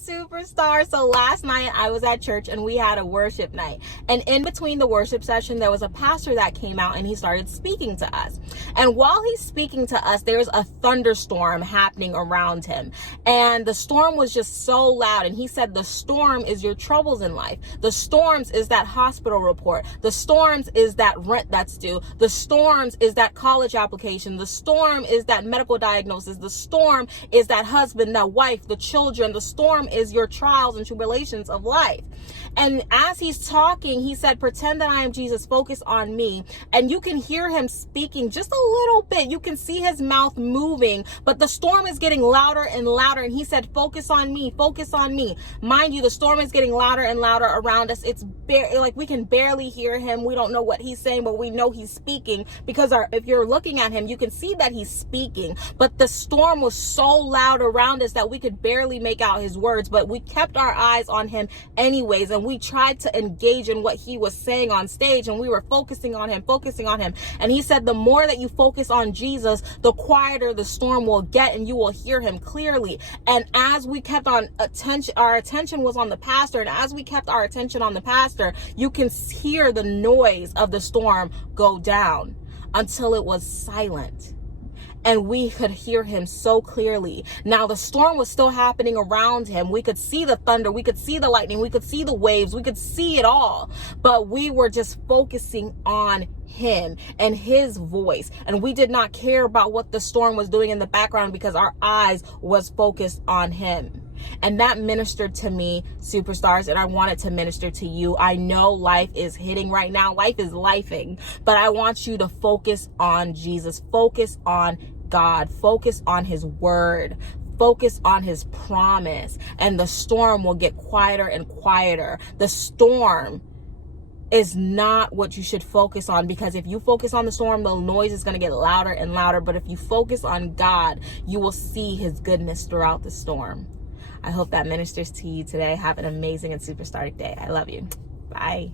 Superstar. So last night I was at church and we had a worship night. And in between the worship session, there was a pastor that came out and he started speaking to us. And while he's speaking to us, there's a thunderstorm happening around him. And the storm was just so loud. And he said, the storm is your troubles in life. The storms is that hospital report. The storms is that rent that's due. The storms is that college application. The storm is that medical diagnosis. The storm is that husband, that wife, the children. The storm is your trials and tribulations of life. And as he's talking, he said, pretend that I am Jesus, focus on me. And you can hear him speaking just a little bit. You can see his mouth moving, but the storm is getting louder and louder. And he said, focus on me, focus on me. Mind you, the storm is getting louder and louder around us. It's like we can barely hear him. We don't know what he's saying, but we know he's speaking because if you're looking at him, you can see that he's speaking. But the storm was so loud around us that we could barely make out his words, but we kept our eyes on him anyways. And we tried to engage in what he was saying on stage, and we were focusing on him. And he said, the more that you focus on Jesus, the quieter the storm will get and you will hear him clearly. And as we kept on attention, our attention was on the pastor. And as we kept our attention on the pastor, you can hear the noise of the storm go down until it was silent. And we could hear him so clearly. Now, the storm was still happening around him. We could see the thunder. We could see the lightning. We could see the waves. We could see it all. But we were just focusing on him and his voice. And we did not care about what the storm was doing in the background because our eyes was focused on him. And that ministered to me, superstars, and I wanted to minister to you. I know life is hitting right now. Life is lifing, but I want you to focus on Jesus. Focus on God. Focus on his word. Focus on his promise, and the storm will get quieter and quieter. The storm is not what you should focus on, because if you focus on the storm, the noise is going to get louder and louder. But if you focus on God, you will see his goodness throughout the storm. I hope that ministers to you today. Have an amazing and superstar day. I love you. Bye.